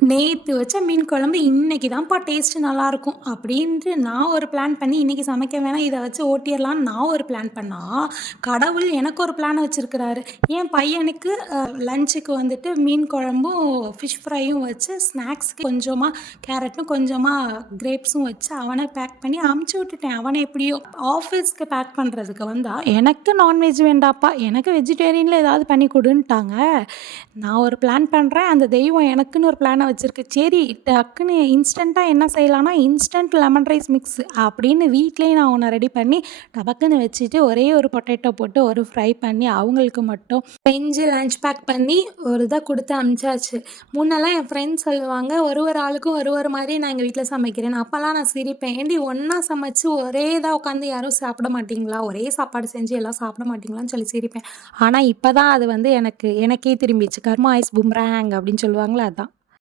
நேத்து வச்ச மீன் குழம்பு இன்னைக்கு தான்ப்பா டேஸ்ட்டு நல்லாயிருக்கும். அப்படின்ட்டு நான் ஒரு பிளான் பண்ணி, இன்னைக்கு சமைக்க வேணாம் இத வச்சு ஓட்டிறலான்னு நான் ஒரு பிளான் பண்ணா, கடவுள் எனக்கு ஒரு பிளான் வச்சிருக்கிறாரு. என் பையனுக்கு லஞ்சுக்கு வந்துட்டு மீன் குழம்பும், ஃபிஷ் ஃப்ரையும் வச்சு, ஸ்நாக்ஸ்க்கு கொஞ்சமா கேரட்டும், கொஞ்சமா கிரேப்ஸும் வச்சு அவன பேக் பண்ணி அனுப்பிச்சு விட்டுட்டேன். அவன எப்படியோ ஆஃபீஸ்க்கு பேக் பண்றதுக்கு வந்தா, எனக்கு நான்வெஜ் வேண்டாப்பா, எனக்கு வெஜிடேரியன்ல ஏதாவது பண்ணி குடுன்ட்டாங்க. நான் ஒரு பிளான் பண்றேன். அந்த தெய்வம் எனக்குன்னு ஒரு பிளான வச்சிருக்கு. சரி டக்குன்னு இன்ஸ்டன்ட்டா என்ன செய்யலான்னா, இன்ஸ்டன்ட் லெமன் ரைஸ் மிக்ஸ் அப்படின்னு வீட்லயே நான் ஒண்ணு ரெடி பண்ணி டபக்குன்னு வச்சுட்டு, ஒரே ஒரு பொட்டேட்டோ போட்டு ஒரு ஃப்ரை பண்ணி அவங்களுக்கு மட்டும் செஞ்சு லஞ்ச் பேக் பண்ணி ஒரு இத குடுத்து அனுப்பிச்சாச்சு. முன்னெல்லாம் என் ஃப்ரெண்ட்ஸ் சொல்லுவாங்க, ஒரு ஆளுக்கும் ஒரு மாரி நான் எங்க வீட்ல சமைக்கிறேன்னு. அப்பலாம் நான் சிரிப்பேன். "ஏன்டி ஒண்ணா சமைச்சு ஒரே இதா உட்காந்து யாரும் சாப்பிட மாட்டீங்களா? ஒரே சாப்பாடு செஞ்சு எல்லாம் சாப்பிட மாட்டீங்களான்னு?" சொல்லி சிரிப்பேன். ஆனா இப்ப தான் அது வந்து எனக்கே திரும்பிச்சு. கர்மா இஸ் பூமராங் அப்படின்னு சொல்லுவாங்கல்ல அதான்.